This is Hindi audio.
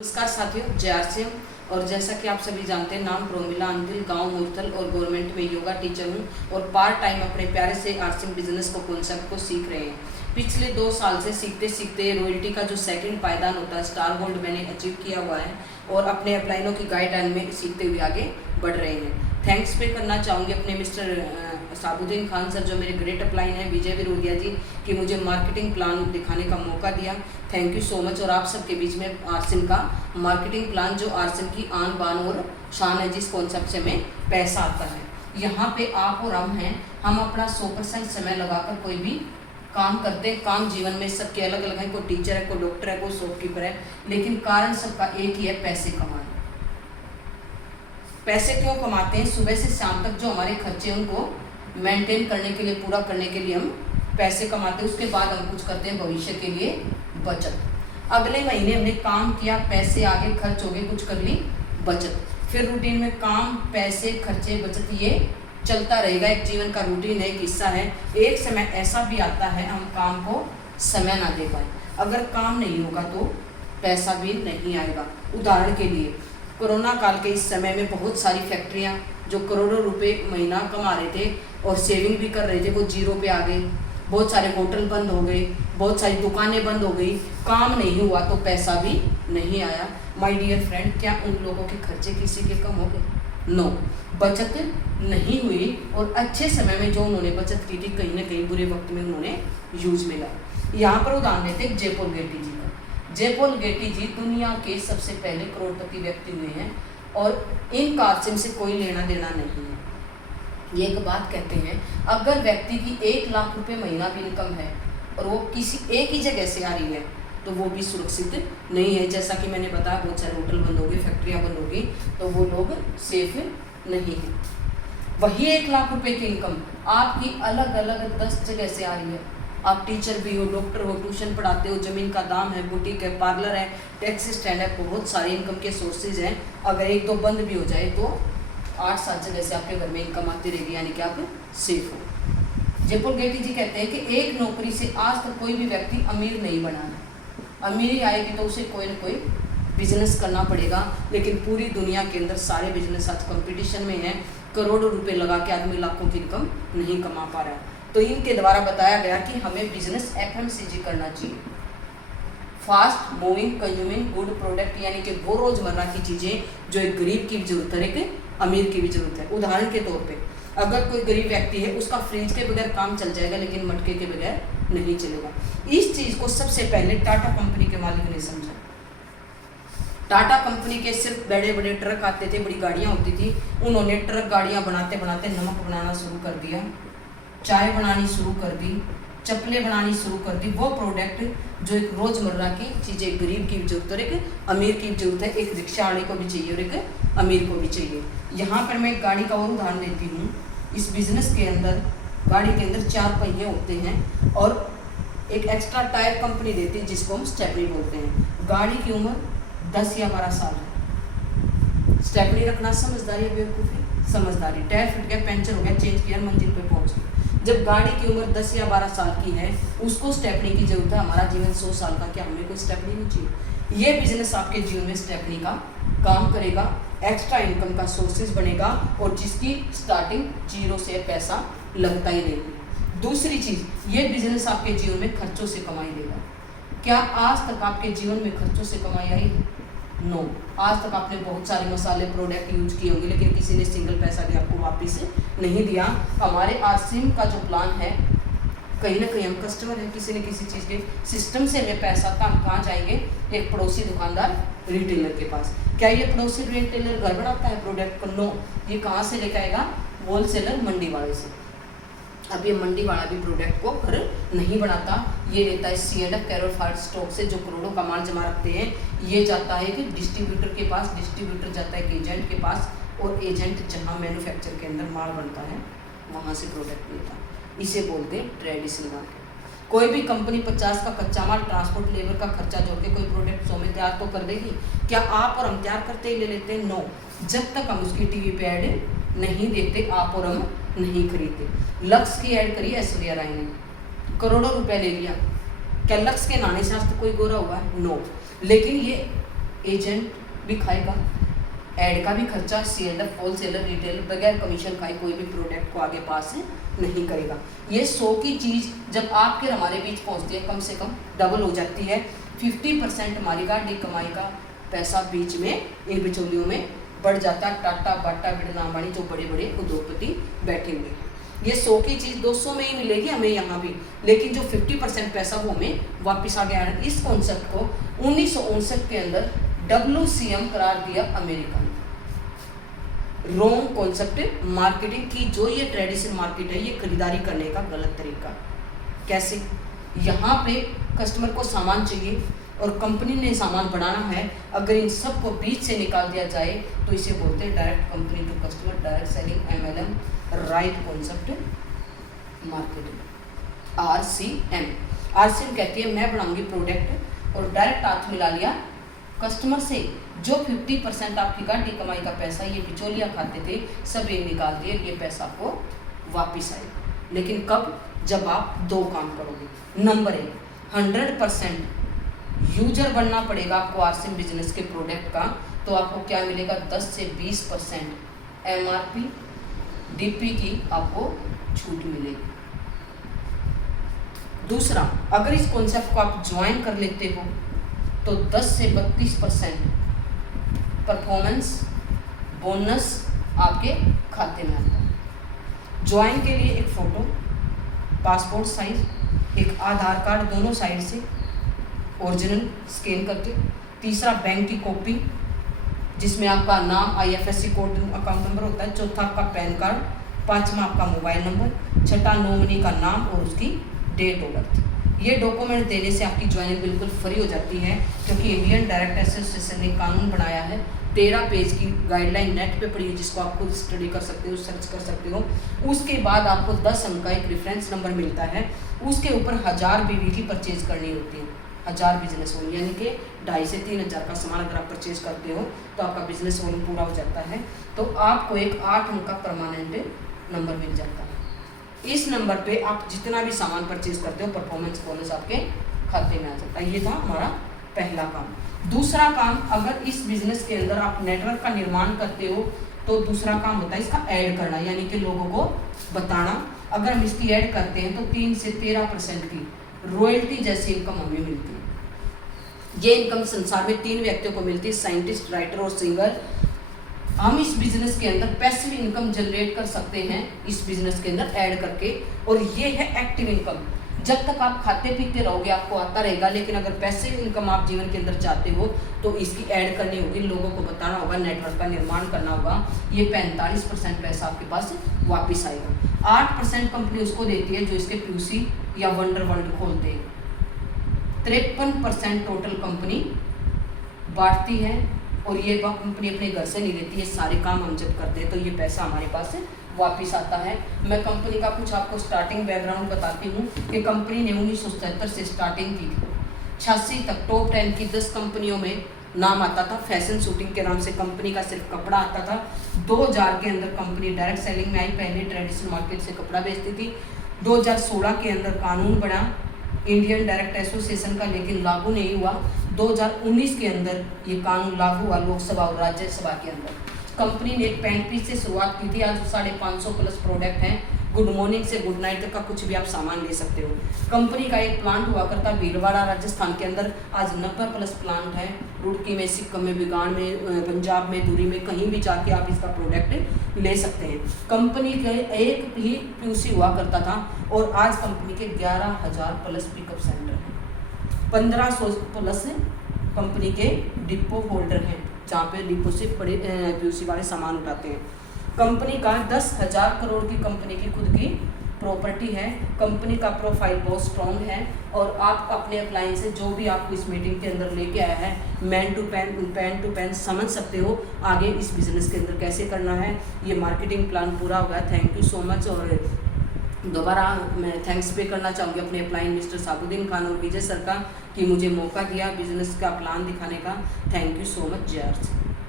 नमस्कार साथियों, जय आरसीएम। और जैसा कि आप सभी जानते हैं, नाम प्रोमिला अंतिल, गांव मूर्थल और गवर्नमेंट में योगा टीचर हूं और पार्ट टाइम अपने प्यारे से आरसीएम बिजनेस को कॉन्सेप्ट को सीख रहे हैं। पिछले 2 साल से सीखते सीखते रॉयल्टी का जो सेकंड पायदान होता है, स्टार गोल्ड, मैंने अचीव किया हुआ है और अपने अपलाइनों की गाइडलाइन में सीखते हुए आगे बढ़ रहे हैं। थैंक्स पे करना चाहूँगी अपने मिस्टर साबुद्दीन खान सर, जो मेरे ग्रेट अपलाइन है, विजय विरोधिया जी, कि मुझे मार्केटिंग प्लान दिखाने का मौका दिया। Thank you so much. और आप सबके बीच में आरसिम का मार्केटिंग प्लान, जो आरसिम की आन बान और शान है, जिस कॉन्सेप्ट से में पैसा आता है। यहाँ पे आप और हम अपना 100% समय लगाकर कोई भी काम करते हैं। काम जीवन में सबके अलग अलग है, कोई टीचर है, कोई डॉक्टर है, कोई शॉपकीपर है, लेकिन कारण सबका एक ही है, पैसे कमाना। पैसे क्यों कमाते हैं? सुबह से शाम तक जो हमारे खर्चे हैं उनको मेंटेन करने के लिए, पूरा करने के लिए हम पैसे कमाते हैं। उसके बाद हम कुछ करते हैं भविष्य के लिए, बचत। अगले महीने हमने काम किया, पैसे आगे खर्च हो गए, कुछ कर ली बचत। फिर रूटीन में काम, पैसे, खर्चे, बचत, ये चलता रहेगा। एक जीवन का रूटीन है, एक हिस्सा है। एक समय ऐसा भी आता है हम काम को समय ना दे पाए। अगर काम नहीं होगा तो पैसा भी नहीं आएगा। उदाहरण के लिए, कोरोना काल के इस समय में बहुत सारी फैक्ट्रियां जो करोड़ों रुपए महीना कमा रहे थे और सेविंग भी कर रहे थे, वो जीरो पे आ गए। बहुत सारे होटल बंद हो गए, बहुत सारी दुकानें बंद हो गई। काम नहीं हुआ तो पैसा भी नहीं आया। माय डियर फ्रेंड, क्या उन लोगों के खर्चे किसी के कम हो गए? नो, बचत नहीं हुई। और अच्छे समय में जो उन्होंने बचत की थी, कहीं ना कहीं बुरे वक्त में उन्होंने यूज मिला। यहाँ पर उदाहरण देते हैं जयपॉल गेटी जी का। जयपॉल गेटी जी दुनिया के सबसे पहले करोड़पति व्यक्ति हुए हैं और इन आरसिम से कोई लेना देना नहीं है। ये एक बात कहते हैं, अगर व्यक्ति की 1 लाख रुपए महीना भी इनकम है और वो किसी एक ही जगह से आ रही है, तो वो भी सुरक्षित नहीं है। जैसा कि मैंने बताया, बहुत सारे होटल बंद हो गए, फैक्ट्रियाँ बंद हो गई, तो वो लोग सेफ नहीं है। वही 1 लाख रुपए की इनकम आपकी अलग अलग 10 जगह से आ रही है। आप टीचर भी हो, डॉक्टर हो, ट्यूशन पढ़ाते हो, जमीन का दाम है, बुटीक है, पार्लर है, टैक्सी स्टैंड है, बहुत सारे इनकम के सोर्सेज हैं। अगर 1-2 बंद भी हो जाए तो 8-7 जगह से आपके घर में इनकम आती रहेगी, यानी कि आप सेफ हो। जयपॉल गेटी जी कहते हैं कि एक नौकरी से आज तक कोई भी व्यक्ति अमीर नहीं बना है। अमीरी आएगी तो उसे कोई ना कोई बिजनेस करना पड़ेगा, लेकिन पूरी दुनिया के अंदर सारे बिजनेस आज कंपटीशन में हैं। करोड़ों रुपए लगा के आदमी लाखों की इनकम नहीं कमा पा रहा है। तो इनके द्वारा बताया गया कि हमें बिजनेस एफएमसीजी करना चाहिए, fast moving consuming good product, यानी कि वो रोजमर्रा की चीज़ें जो एक गरीब की भी जरूरत है, एक अमीर की भी जरूरत है। उदाहरण के तौर पे, अगर कोई गरीब व्यक्ति है, उसका फ्रिज के बगैर काम चल जाएगा, लेकिन मटके के बगैर नहीं चलेगा। इस चीज़ को सबसे पहले टाटा कंपनी के मालिक ने समझा। टाटा कंपनी के सिर्फ बड़े बड़े ट्रक आते थे, बड़ी गाड़ियाँ होती थी। उन्होंने ट्रक गाड़ियाँ बनाते बनाते नमक बनाना शुरू कर दिया, चाय बनानी शुरू कर दी, चप्पलें बनानी शुरू कर दी। वो प्रोडक्ट जो एक रोजमर्रा की चीज़ें, गरीब की भी जरूरत है, एक अमीर की भी जरूरत है, एक रिक्शा वाले को भी चाहिए और एक अमीर को भी चाहिए। यहाँ पर मैं एक गाड़ी का और उदाहरण देती हूँ। इस बिजनेस के अंदर गाड़ी के अंदर 4 पहिए होते हैं और एक एक्स्ट्रा टायर कंपनी देती है, जिसको हम स्टेपनी बोलते हैं। गाड़ी की उम्र 10 या 12 साल है। स्टेपनी रखना समझदारी है, बेवकूफ़ी समझदारी। टायर फट गया, पंचर हो गया, चेंज किया, मंजिल पे पहुँच गए। जब गाड़ी की उम्र 10 या 12 साल की है, उसको स्टेपनी की जरूरत है। हमारा जीवन 100 साल का, क्या हमें कोई स्टेपनी नहीं चाहिए? ये बिजनेस आपके जीवन में स्टेपनी का काम करेगा, एक्स्ट्रा इनकम का सोर्सेज बनेगा और जिसकी स्टार्टिंग 0 से पैसा लगता ही नहीं। दूसरी चीज़, ये बिजनेस आपके जीवन में खर्चों से कमाई देगा। क्या आज तक आपके जीवन में खर्चों से कमाई आई? नो। आज तक आपने बहुत सारे मसाले प्रोडक्ट यूज किए होंगे, लेकिन किसी ने सिंगल पैसा भी आपको वापस नहीं दिया। हमारे आरसिम का जो प्लान है, कहीं ना कहीं हम कस्टमर हैं, किसी न किसी चीज़ के सिस्टम से हमें पैसा कहाँ जाएंगे? एक पड़ोसी दुकानदार रिटेलर के पास। क्या ये पड़ोसी रिटेलर घर बनाता है प्रोडक्ट को? नो। ये कहाँ से लेकर आएगा? होलसेलर, मंडी वाले से। अब ये मंडी वाला भी प्रोडक्ट को घर नहीं बनाता, ये लेता है C&F कैरोल फाइड स्टॉक से, जो करोड़ों का माल जमा रखते हैं। ये जाता है कि डिस्ट्रीब्यूटर के पास, डिस्ट्रीब्यूटर जाता है कि एजेंट के पास, और एजेंट जहाँ मैन्युफैक्चर के अंदर माल बनता है वहाँ से प्रोडक्ट लेता है। इसे बोलते हैं ट्रेडिशनल मार्केट। कोई भी कंपनी 50 का कच्चा माल, ट्रांसपोर्ट, लेबर का खर्चा जोड़ के कोई प्रोडक्ट 100 में तैयार तो कर देगी। क्या आप और हम तैयार करते ही ले लेते हैं? नो। जब तक हम उसकी टीवी पे ऐड नहीं देखते, आप और हम नहीं खरीदते। लक्स की ऐड करी ऐश्वर्या राय ने, करोड़ों रुपए ले लिया। क्या लक्स के नाने से आज तक कोई गोरा हुआ है? नो। लेकिन ये एजेंट भी खाएगा, ऐड का भी खर्चा, सेलर, होलसेलर, रिटेलर बगैर कमीशन खाए कोई भी प्रोडक्ट को आगे पास नहीं करेगा। ये 100 की चीज़ जब आपके हमारे बीच पहुंचती है कम से कम डबल हो जाती है। 50% हमारी गाड़ी कमाई का पैसा बीच में इन बिचौलियों में बढ़ जाता है। टाटा, बाटा, बिरला, अंबानी जो बड़े बड़े उद्योगपति बैठे हुए हैं, ये 100 की चीज़ 200 में ही मिलेगी हमें यहाँ भी, लेकिन जो 50% पैसा वो हमें वापस आ गया है। इस कॉन्सेप्ट को 1959 के अंदर WCM करार दिया अमेरिका ने। रॉन्ग कॉन्सेप्ट मार्केटिंग की, जो ये ट्रेडिशनल मार्केट है ये खरीदारी करने का गलत तरीका। कैसे? यहाँ पे कस्टमर को सामान चाहिए और कंपनी ने सामान बढ़ाना है, अगर इन सब को बीच से निकाल दिया जाए तो इसे बोलते हैं direct company to customer, direct selling, MLM, right concept marketing, RCM कहती है मैं बढ़ाऊंगी प्रोडक्ट और डायरेक्ट हाथ मिला लिया कस्टमर से। जो 50% आपकी गाड़ी कमाई का पैसा ये बिचौलिया खाते थे सब ये निकाल दिए, ये पैसा आपको वापिस आएगा। लेकिन कब? जब आप 2 काम करोगे। नंबर 1, 100% यूजर बनना पड़ेगा आपको RCM बिजनेस के प्रोडक्ट का, तो आपको क्या मिलेगा? 10 से 20% MRP DP की आपको छूट मिलेगी। दूसरा, अगर इस कॉन्सेप्ट को आप ज्वाइन कर लेते हो तो 10 से 32% परफॉर्मेंस बोनस आपके खाते में आता है। ज्वाइन के लिए एक फ़ोटो, पासपोर्ट साइज, एक आधार कार्ड दोनों साइड से ओरिजिनल स्कैन करके। तीसरा, बैंक की कॉपी जिसमें आपका नाम, IFSC कोड, अकाउंट नंबर होता है। चौथा, आपका पैन कार्ड। पांचवा, आपका मोबाइल नंबर। छठा, नॉमिनी का नाम और उसकी डेट ऑफ बर्थ। ये डॉक्यूमेंट देने से आपकी ज्वाइनिंग बिल्कुल फ्री हो जाती है, क्योंकि इंडियन डायरेक्ट एसोसिएशन ने कानून बनाया है। 13 पेज की गाइडलाइन नेट पे पड़ी है, जिसको आप खुद स्टडी कर सकते हो, सर्च कर सकते हो। उसके बाद आपको 10 अंक का एक रेफरेंस नंबर मिलता है, उसके ऊपर 1000 BV की परचेज करनी होती है। 1000 बिजनेस वॉल्यूम, यानी कि 2500 से 3000 का सामान अगर आप परचेज करते हो तो आपका बिजनेस वॉल्यूम पूरा हो जाता है। तो आपको एक 8 अंक का परमानेंट नंबर मिल जाता है। इस नंबर पे आप जितना भी सामान परचेज करते हो परफॉर्मेंस बोनस आपके खाते में आ जाता है। ये था हमारा पहला काम। दूसरा काम, अगर इस बिजनेस के अंदर आप नेटवर्क का निर्माण करते हो तो दूसरा काम होता है इसका ऐड करना, यानी कि लोगों को बताना। अगर हम इसकी ऐड करते हैं तो 3 से 13% की रॉयल्टी जैसी इनकम हमें मिलती है। ये इनकम संसार में 3 व्यक्तियों को मिलती है, साइंटिस्ट, राइटर और सिंगर। हम इस बिजनेस के अंदर पैसिव इनकम जनरेट कर सकते हैं इस बिजनेस के अंदर ऐड करके, और ये है एक्टिव इनकम। जब तक आप खाते पीते रहोगे आपको आता रहेगा, लेकिन अगर पैसिव इनकम आप जीवन के अंदर चाहते हो तो इसकी ऐड करनी होगी, लोगों को बताना होगा, नेटवर्क का निर्माण करना होगा। ये 45% पैसा आपके पास वापस आएगा। 8% कंपनी उसको देती है जो इसके PUC या वंडर वर्ल्ड खोलते हैं। 53% टोटल कंपनी बांटती है, और ये कंपनी अपने घर से नहीं लेती है। सारे काम हम जब करते हैं तो ये पैसा हमारे पास वापस आता है। मैं कंपनी का कुछ आपको स्टार्टिंग बैकग्राउंड बताती हूँ कि कंपनी ने 1977 से स्टार्टिंग की थी। 86 तक टॉप 10 की 10 कंपनियों में नाम आता था। फैशन शूटिंग के नाम से कंपनी का सिर्फ कपड़ा आता था। 2000 के अंदर कंपनी डायरेक्ट सेलिंग में आई, पहले ट्रेडिशनल मार्केट से कपड़ा बेचती थी। 2016 के अंदर कानून बना इंडियन डायरेक्ट एसोसिएशन का, लेकिन लागू नहीं हुआ। 2019 के अंदर ये कानून लागू हुआ लोकसभा और राज्यसभा के अंदर। कंपनी ने एक पैंट पीस से शुरुआत की थी, आज 550 प्लस प्रोडक्ट हैं। गुड मॉर्निंग से गुड नाइट तक का कुछ भी आप सामान ले सकते हो। कंपनी का एक प्लांट हुआ करता भीलवाड़ा राजस्थान के अंदर, आज 90 प्लस प्लांट है। रुड़की में, सिक्किम में, बिगाड़ में, पंजाब में, दूरी में, कहीं भी जाके आप इसका प्रोडक्ट ले सकते हैं। कंपनी के एक ही PUC हुआ करता था, और आज कंपनी के 11,000 प्लस पिकअप सेंटर हैं। 1500 प्लस कंपनी के डिपो होल्डर हैं, जहाँ पे डिपो से बड़े PUC वाले सामान उठाते हैं। कंपनी का 10,000 करोड़ की कंपनी की खुद की प्रॉपर्टी है। कंपनी का प्रोफाइल बहुत स्ट्रॉन्ग है, और आप अपने अप्लायंस से जो भी आपको इस मीटिंग के अंदर लेके आया है मैन टू पेन समझ सकते हो आगे इस बिज़नेस के अंदर कैसे करना है। ये मार्केटिंग प्लान पूरा होगा। Thank you so much. और दोबारा मैं थैंक्स पे करना चाहूँगी अपने अप्लाइन मिस्टर साबुद्दीन खान और विजय सर का, कि मुझे मौका दिया बिज़नेस का प्लान दिखाने का। Thank you so much. जय आर सी।